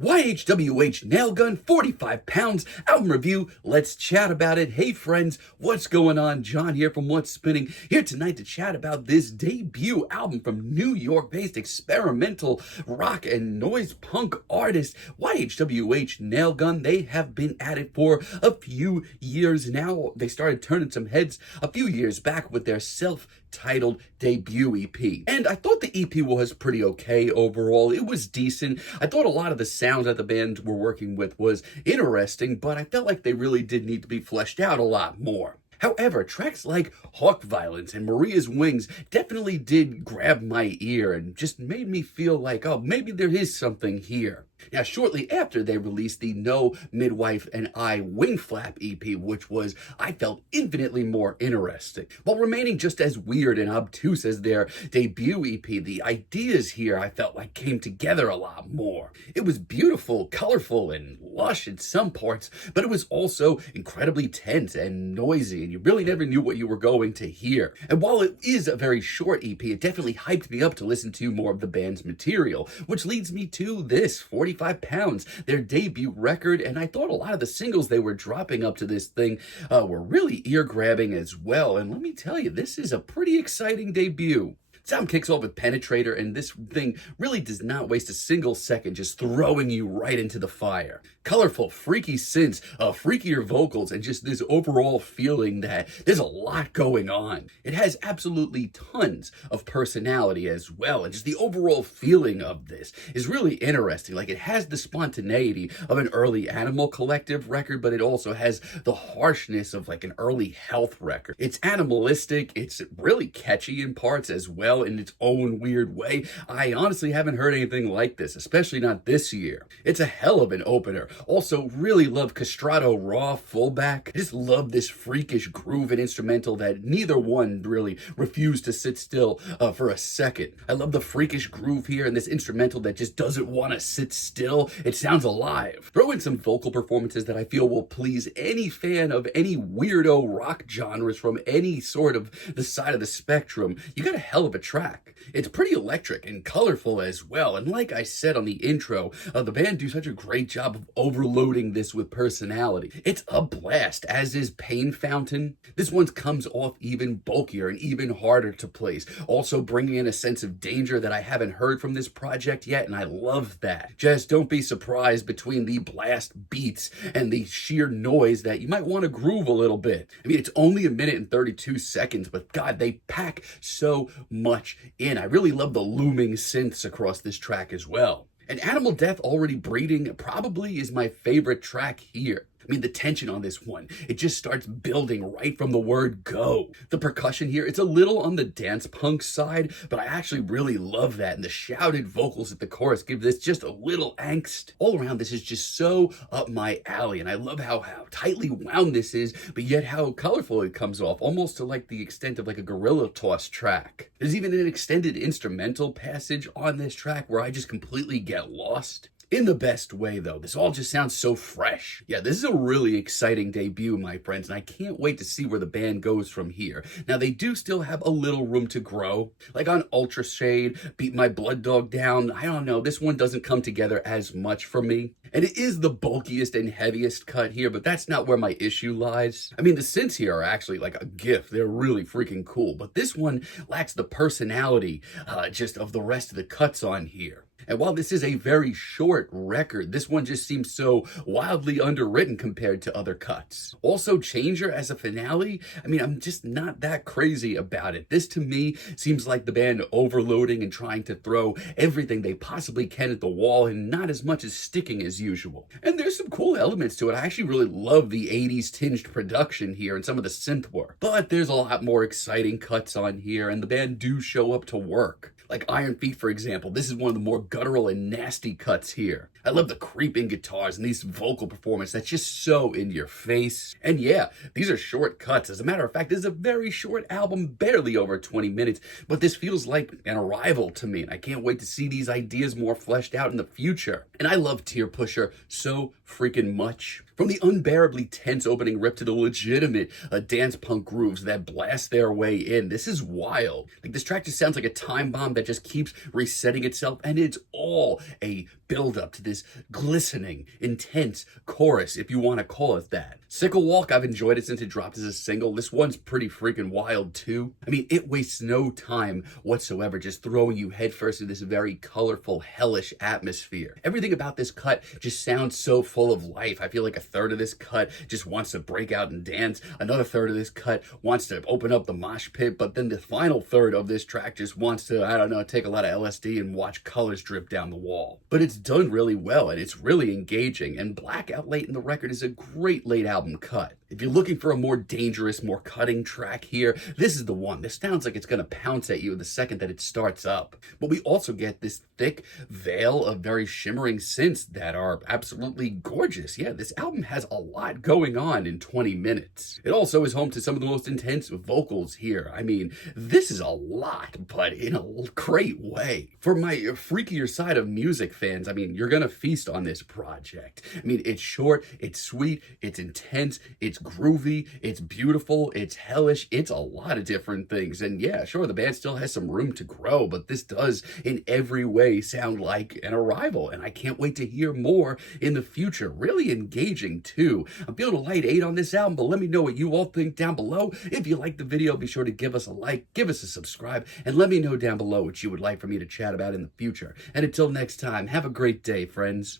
YHWH Nailgun, 45 pounds, album review. Let's chat about it. Hey friends, what's going on? John here from What's Spinning, here tonight to chat about this debut album from New York-based experimental rock and noise punk artist YHWH Nailgun. They have been at it for a few years now. They started turning some heads a few years back with their self-titled debut EP. And I thought the EP was pretty okay overall. It was decent. I thought a lot of the sounds that the band were working with was interesting, but I felt like they really did need to be fleshed out a lot more. However, tracks like Hawk Violence and Maria's Wings definitely did grab my ear and just made me feel like, oh, maybe there is something here. Now, shortly after, they released the No Midwife and I Wing Flap EP, which was, I felt, infinitely more interesting. While remaining just as weird and obtuse as their debut EP, the ideas here I felt like came together a lot more. It was beautiful, colorful, and lush in some parts, but it was also incredibly tense and noisy, and you really never knew what you were going to hear. And while it is a very short EP, it definitely hyped me up to listen to more of the band's material, which leads me to this, 45 pounds, their debut record, and I thought a lot of the singles they were dropping up to this thing were really ear-grabbing as well, and let me tell you, this is a pretty exciting debut. Sound kicks off with Penetrator, and this thing really does not waste a single second just throwing you right into the fire. Colorful, freaky synths, freakier vocals, and just this overall feeling that there's a lot going on. It has absolutely tons of personality as well, and just the overall feeling of this is really interesting. Like, it has the spontaneity of an early Animal Collective record, but it also has the harshness of like an early Health record. It's animalistic, it's really catchy in parts as well, in its own weird way. I honestly haven't heard anything like this, especially not this year. It's a hell of an opener. Also, really love Castrato Raw Fullback. I just love this freakish groove and instrumental that neither one really refused to sit still for a second. I love the freakish groove here and this instrumental that just doesn't want to sit still. It sounds alive. Throw in some vocal performances that I feel will please any fan of any weirdo rock genres from any sort of the side of the spectrum. You got a hell of a track. It's pretty electric and colorful as well, and like I said on the intro, the band do such a great job of overloading this with personality. It's a blast, as is Pain Fountain. This one comes off even bulkier and even harder to place, also bringing in a sense of danger that I haven't heard from this project yet, and I love that. Just don't be surprised between the blast beats and the sheer noise that you might want to groove a little bit. I mean, it's only a minute and 32 seconds, but God, they pack so much in. I really love the looming synths across this track as well. And Animal Death Already Breeding probably is my favorite track here. I mean, the tension on this one, it just starts building right from the word go. The percussion here, it's a little on the dance punk side, but I actually really love that. And the shouted vocals at the chorus give this just a little angst. All around, this is just so up my alley. And I love how tightly wound this is, but yet how colorful it comes off, almost to like the extent of like a Gorilla Toss track. There's even an extended instrumental passage on this track where I just completely get lost. In the best way, though. This all just sounds so fresh. Yeah, this is a really exciting debut, my friends, and I can't wait to see where the band goes from here. Now, they do still have a little room to grow. Like on Ultra Shade, Beat My Blood Dog Down, I don't know, this one doesn't come together as much for me. And it is the bulkiest and heaviest cut here, but that's not where my issue lies. I mean, the synths here are actually like a gift. They're really freaking cool, but this one lacks the personality just of the rest of the cuts on here. And while this is a very short record, this one just seems so wildly underwritten compared to other cuts. Also, Changer as a finale, I mean, I'm just not that crazy about it. This to me seems like the band overloading and trying to throw everything they possibly can at the wall and not as much as sticking as usual. And there's some cool elements to it. I actually really love the 80s tinged production here and some of the synth work. But there's a lot more exciting cuts on here, and the band do show up to work. Like Iron Feet, for example, this is one of the more guttural and nasty cuts here. I love the creeping guitars and these vocal performances that's just so in your face. And yeah, these are short cuts. As a matter of fact, this is a very short album, barely over 20 minutes, but this feels like an arrival to me, and I can't wait to see these ideas more fleshed out in the future. And I love Tear Pusher so freaking much. From the unbearably tense opening rip to the legitimate dance punk grooves that blast their way in, this is wild. Like, this track just sounds like a time bomb that just keeps resetting itself, and it's all a build up to this glistening, intense chorus, if you want to call it that. Sickle Walk, I've enjoyed it since it dropped as a single. This one's pretty freaking wild too. I mean, it wastes no time whatsoever just throwing you headfirst into this very colorful, hellish atmosphere. Everything about this cut just sounds so full of life. I feel like a third of this cut just wants to break out and dance. Another third of this cut wants to open up the mosh pit, but then the final third of this track just wants to, I don't know, take a lot of LSD and watch colors drip down the wall. But it's done really well, and it's really engaging, and Blackout late in the record is a great late album cut. If you're looking for a more dangerous, more cutting track here, this is the one. This sounds like it's going to pounce at you the second that it starts up. But we also get this thick veil of very shimmering synths that are absolutely gorgeous. Yeah, this album has a lot going on in 20 minutes. It also is home to some of the most intense vocals here. I mean, this is a lot, but in a great way. For my freakier side of music fans, I mean, you're going to feast on this project. I mean, it's short, it's sweet, it's intense, it's groovy, it's beautiful, it's hellish, it's a lot of different things. And yeah, sure, the band still has some room to grow, but this does in every way sound like an arrival, and I can't wait to hear more in the future. Really engaging too. I'm feeling a light 8 on this album, but let me know what you all think down below. If you like the video, be sure to give us a like, give us a subscribe, and let me know down below what you would like for me to chat about in the future. And until next time, have a great day, friends.